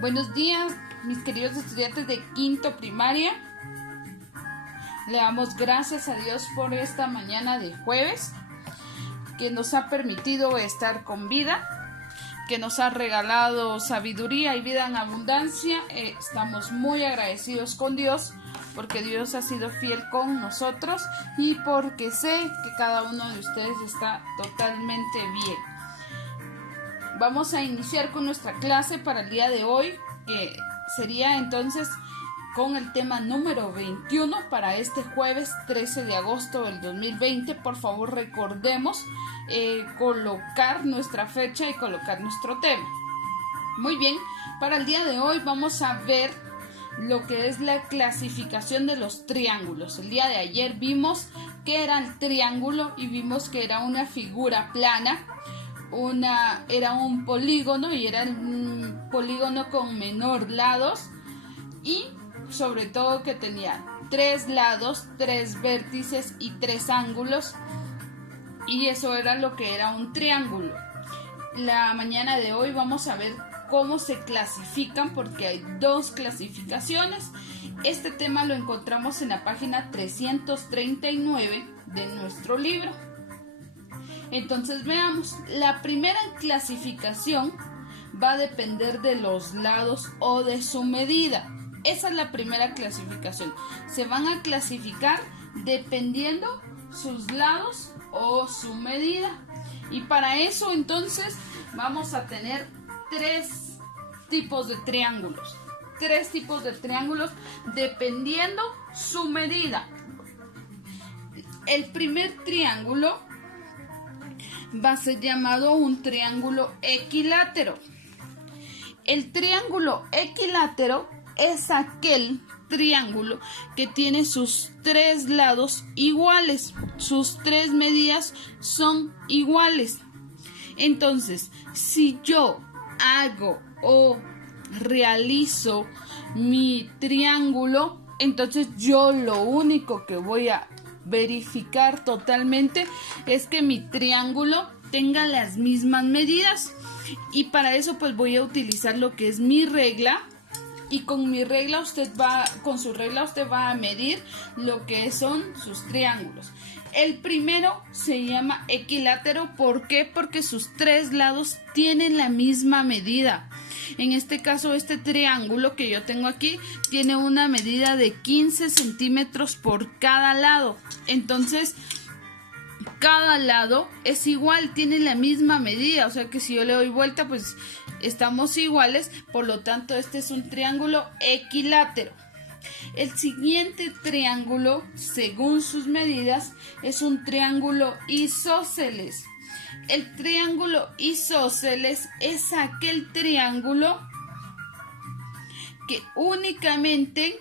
Buenos días, mis queridos estudiantes de quinto primaria. Le damos gracias a Dios por esta mañana de jueves, que nos ha permitido estar con vida, que nos ha regalado sabiduría y vida en abundancia. Estamos muy agradecidos con Dios, porque Dios ha sido fiel con nosotros y porque sé que cada uno de ustedes está totalmente bien. Vamos a iniciar con nuestra clase para el día de hoy, que sería entonces con el tema número 21 para este jueves 13 de agosto del 2020. Por favor, recordemos colocar nuestra fecha y colocar nuestro tema. Muy bien, para el día de hoy vamos a ver lo que es la clasificación de los triángulos. El día de ayer vimos que era el triángulo y vimos que era una figura plana. Era un polígono y era un polígono con menor lados y sobre todo que tenía 3 lados, 3 vértices y 3 ángulos, y eso era lo que era un triángulo. La mañana de hoy vamos a ver cómo se clasifican, porque hay 2 clasificaciones. Este tema lo encontramos en la página 339 de nuestro libro. Entonces veamos, la primera clasificación va a depender de los lados o de su medida. Esa es la primera clasificación. Se van a clasificar dependiendo sus lados o su medida. Y para eso entonces vamos a tener 3 tipos de triángulos. 3 tipos de triángulos dependiendo su medida. El primer triángulo va a ser llamado un triángulo equilátero. El triángulo equilátero es aquel triángulo que tiene sus 3 lados iguales, sus 3 medidas son iguales. Entonces, si yo hago o realizo mi triángulo, entonces yo lo único que voy a verificar totalmente es que mi triángulo tenga las mismas medidas, y para eso pues voy a utilizar lo que es mi regla, y con mi regla con su regla usted va a medir lo que son sus triángulos. El primero se llama equilátero. ¿Por qué? Porque sus 3 lados tienen la misma medida. En este caso, este triángulo que yo tengo aquí tiene una medida de 15 centímetros por cada lado. Entonces, cada lado es igual, tiene la misma medida. O sea que si yo le doy vuelta, pues estamos iguales. Por lo tanto, este es un triángulo equilátero. El siguiente triángulo, según sus medidas, es un triángulo isósceles. El triángulo isósceles es aquel triángulo que únicamente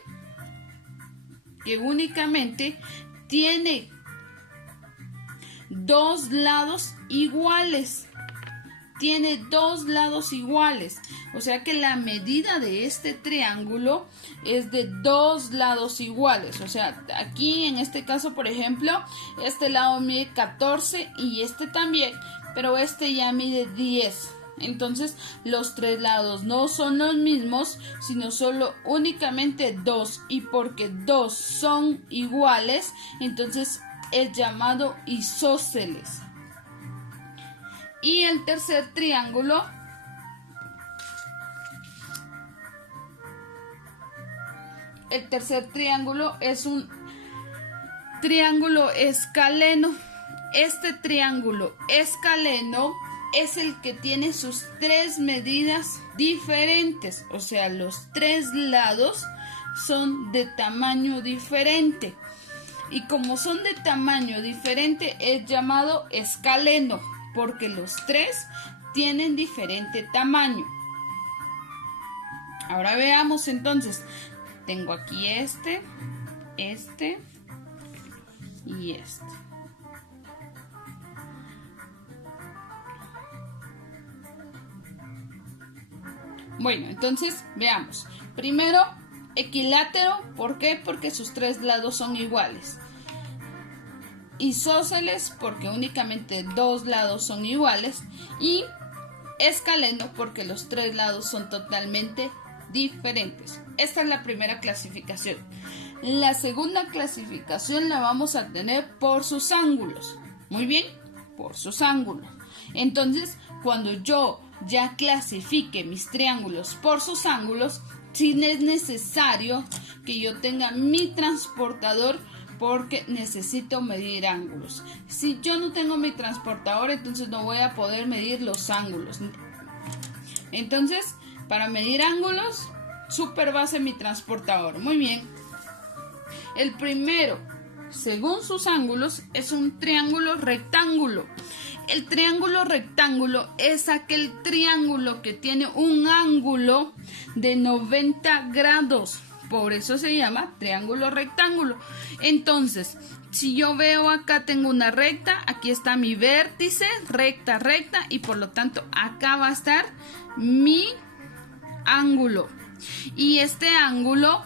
tiene 2 lados iguales. Tiene 2 lados iguales, o sea que la medida de este triángulo es de 2 lados iguales. O sea, aquí en este caso, por ejemplo, este lado mide 14 y este también, pero este ya mide 10. Entonces los 3 lados no son los mismos, sino solo únicamente 2, y porque 2 son iguales, entonces es llamado isósceles. Y el tercer triángulo es un triángulo escaleno. Este triángulo escaleno es el que tiene sus 3 medidas diferentes, o sea, los 3 lados son de tamaño diferente. Y como son de tamaño diferente, es llamado escaleno, porque los 3 tienen diferente tamaño. Ahora veamos entonces. Tengo aquí este y este. Bueno, entonces veamos. Primero, equilátero. ¿Por qué? Porque sus 3 lados son iguales. Isósceles, porque únicamente 2 lados son iguales. Y escaleno, porque los 3 lados son totalmente diferentes. Esta es la primera clasificación. La segunda clasificación la vamos a tener por sus ángulos. Muy bien, por sus ángulos. Entonces, cuando yo ya clasifique mis triángulos por sus ángulos, sí es necesario que yo tenga mi transportador porque necesito medir ángulos. Si yo no tengo mi transportador, entonces no voy a poder medir los ángulos. Entonces, para medir ángulos, super base mi transportador. Muy bien. El primero, según sus ángulos, es un triángulo rectángulo. El triángulo rectángulo es aquel triángulo que tiene un ángulo de 90 grados. Por eso se llama triángulo rectángulo. Entonces, si yo veo acá tengo una recta, aquí está mi vértice, recta, y por lo tanto acá va a estar mi ángulo. Y este ángulo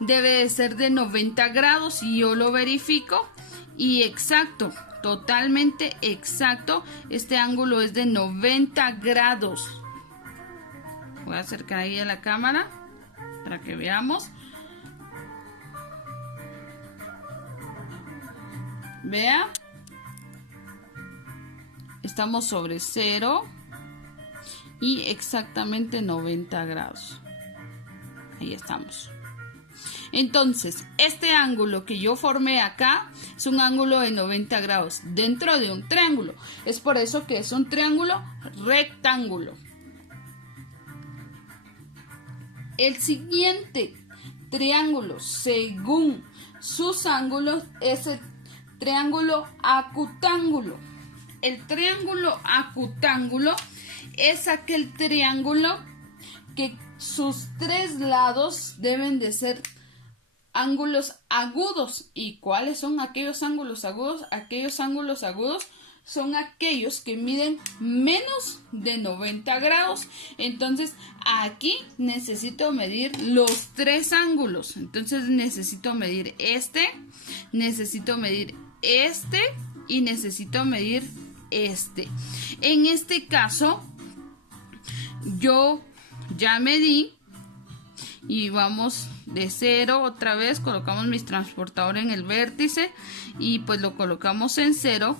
debe de ser de 90 grados y yo lo verifico y exacto. Totalmente exacto, este ángulo es de 90 grados. Voy a acercar ahí a la cámara para que veamos. Vea, estamos sobre 0 y exactamente 90 grados. Ahí estamos. Entonces, este ángulo que yo formé acá es un ángulo de 90 grados dentro de un triángulo. Es por eso que es un triángulo rectángulo. El siguiente triángulo, según sus ángulos, es el triángulo acutángulo. El triángulo acutángulo es aquel triángulo que sus tres lados deben de ser ángulos agudos. ¿Y cuáles son aquellos ángulos agudos? Aquellos ángulos agudos son aquellos que miden menos de 90 grados. Entonces aquí necesito medir los tres ángulos. Entonces necesito medir este, necesito medir este y necesito medir este. En este caso yo ya medí y vamos de 0 otra vez, colocamos mi transportador en el vértice y pues lo colocamos en 0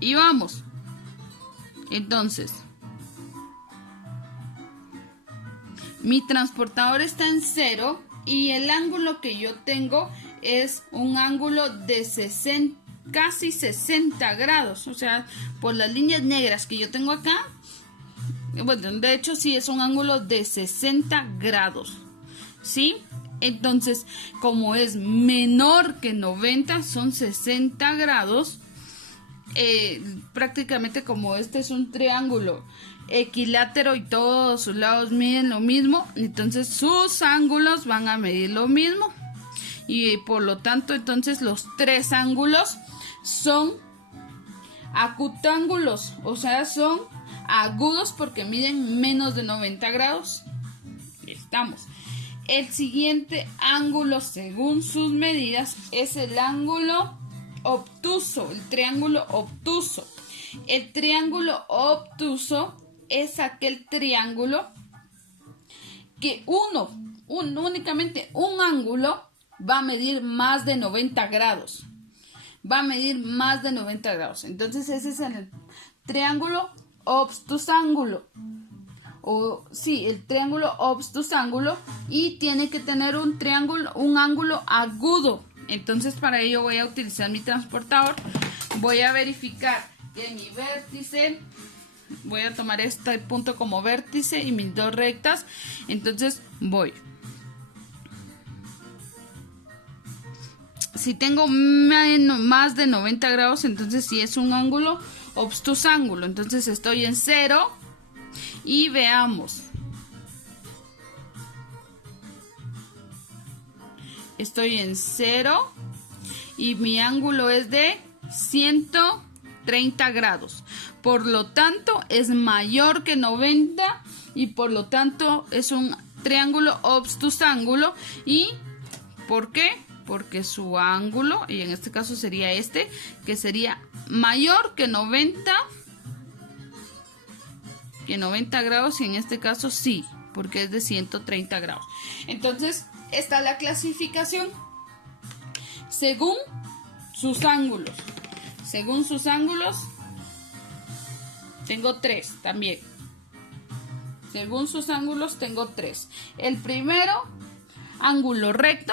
y vamos. Entonces mi transportador está en 0 y el ángulo que yo tengo es un ángulo de casi 60 grados, o sea, por las líneas negras que yo tengo acá. Bueno, de hecho sí es un ángulo de 60 grados, ¿sí? Entonces, como es menor que 90, son 60 grados. Prácticamente como este es un triángulo equilátero y todos sus lados miden lo mismo, entonces sus ángulos van a medir lo mismo. Y por lo tanto, entonces los tres ángulos son acutángulos, o sea, son agudos porque miden menos de 90 grados. Estamos. El siguiente ángulo según sus medidas es el ángulo obtuso, el triángulo obtuso. El triángulo obtuso es aquel triángulo que únicamente un ángulo va a medir más de 90 grados. Va a medir más de 90 grados. Entonces ese es el triángulo obtusángulo. El triángulo obtusángulo, y tiene que tener un ángulo agudo. Entonces para ello voy a utilizar mi transportador. Voy a verificar que mi vértice, voy a tomar este punto como vértice y mis dos rectas. Entonces voy. Si tengo más de 90 grados, entonces sí es un ángulo obtusángulo. Entonces estoy en 0 y veamos. Estoy en 0 y mi ángulo es de 130 grados. Por lo tanto es mayor que 90 y por lo tanto es un triángulo obtusángulo. ¿Y por qué? Porque su ángulo, y en este caso sería este, que sería mayor que 90 que 90 grados y en este caso sí, porque es de 130 grados. Entonces, esta es la clasificación según sus ángulos. Según sus ángulos, tengo 3 también. Según sus ángulos tengo 3. El primero, ángulo recto,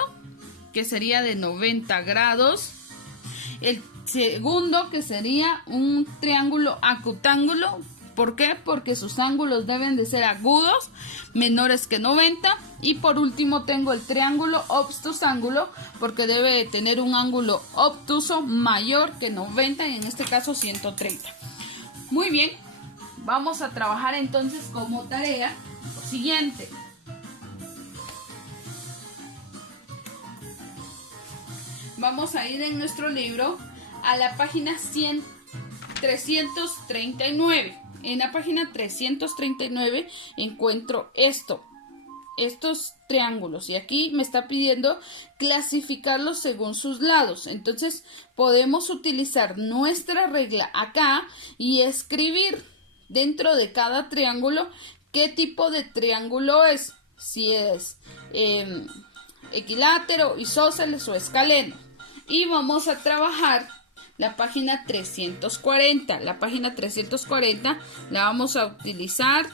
que sería de 90 grados. El segundo, que sería un triángulo acutángulo. ¿Por qué? Porque sus ángulos deben de ser agudos, menores que 90. Y por último tengo el triángulo obtusángulo, porque debe de tener un ángulo obtuso mayor que 90 y en este caso 130. Muy bien, vamos a trabajar entonces como tarea lo siguiente. Vamos a ir en nuestro libro a la página 339. En la página 339 encuentro estos triángulos y aquí me está pidiendo clasificarlos según sus lados. Entonces podemos utilizar nuestra regla acá y escribir dentro de cada triángulo qué tipo de triángulo es, si es equilátero, isósceles o escaleno. Y vamos a trabajar la página 340. La página 340 la vamos a utilizar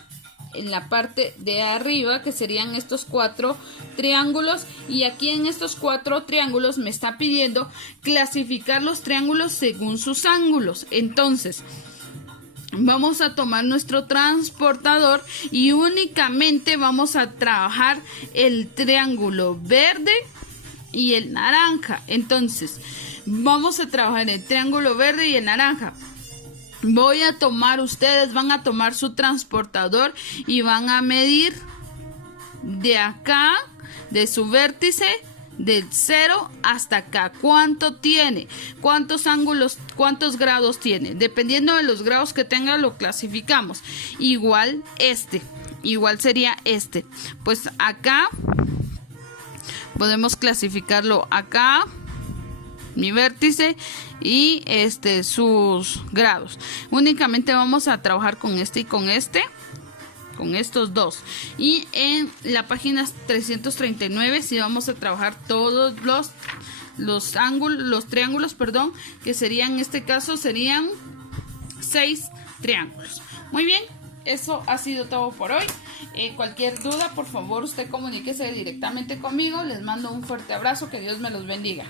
en la parte de arriba, que serían estos 4 triángulos, y aquí en estos 4 triángulos me está pidiendo clasificar los triángulos según sus ángulos. Entonces vamos a tomar nuestro transportador y únicamente vamos a trabajar el triángulo verde y el naranja. Entonces vamos a trabajar el triángulo verde y el naranja. Ustedes van a tomar su transportador y van a medir de acá, de su vértice, del 0 hasta acá. ¿Cuánto tiene? ¿Cuántos ángulos? ¿Cuántos grados tiene? Dependiendo de los grados que tenga, lo clasificamos. Igual sería este. Pues acá podemos clasificarlo acá, mi vértice y sus grados. Únicamente vamos a trabajar con este y con estos dos. Y en la página 339 sí vamos a trabajar todos los triángulos, que serían, en este caso serían 6 triángulos. Muy bien, eso ha sido todo por hoy. Cualquier duda, por favor, usted comuníquese directamente conmigo. Les mando un fuerte abrazo, que Dios me los bendiga.